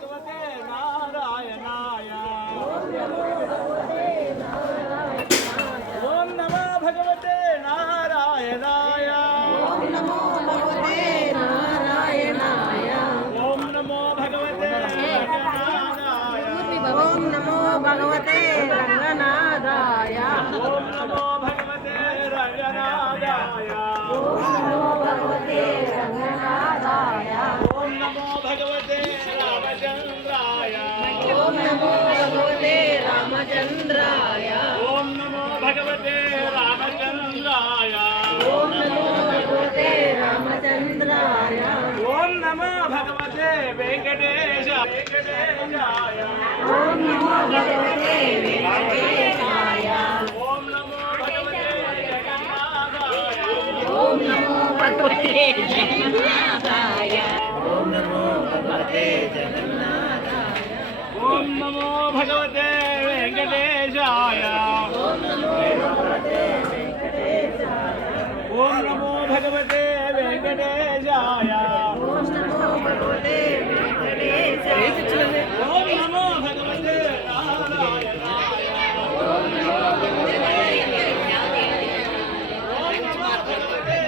భగవతే నారాయణాయ ఓం నమో భగవతే నారాయణాయ ఓం నమో భగవతే నారాయణాయ ఓం నమో భగవతే రంగనాథాయ ఓం నమో భగవతే రంగనాథాయ ఓం నమో భగవతే రంగనాథాయ ఓం నమో భగవతే రంగనాథాయ ఓం నమో భగవతే రామచంద్రాయ ఓం నమో భగవతే రామచంద్రాయ ఓం నమో భగవతే రామచంద్రాయ ఓం నమో భగవతే రామచంద్రాయ ఓం నమో భగవతే వెంకటేశాయ ఓం నమో భగవతే వెంకటేశాయ ఓం నమో భగవతే జగన్నాథాయ ఓం నమో భగవతే జగన్నాథాయ ఓం నమో భగవతే జగన్నాథాయ ఓం నమో భగవతే వెంకటేశాయ ఓం నమో భగవతే వెంకటేశాయ ఓం నమో భగవతే వెంకటేశాయ ఓం నమో భగవతే వెంకటేశాయ ఓం నమో భగవతే నారాయణాయ ఓం నమో భగవతే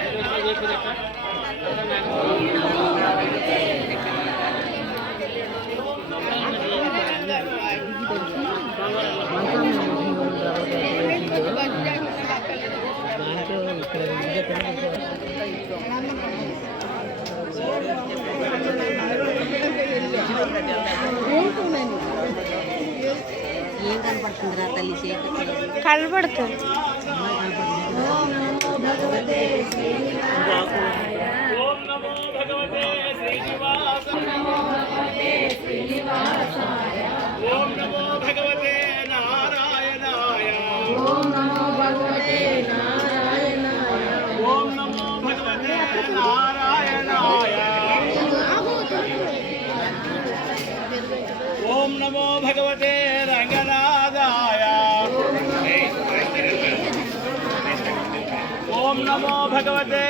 ఓం నమో భగవతే ఏం కనపడుతుందిరా తల్లి చేతి కనబడుతుంది. ఓం నమో భగవతే శ్రీనివాసాయ ఓం నమో భగవతే శ్రీనివాస నమో భగవతే శ్రీనివాసాయ ఓం నమో భగవతే నారాయణాయ ఓం నమో భగవతే నారాయణాయ ఓం నమో భగవతే నారాయణాయ ఓం నమో భగవతే రంగనాథాయ ఓం నమో భగవతే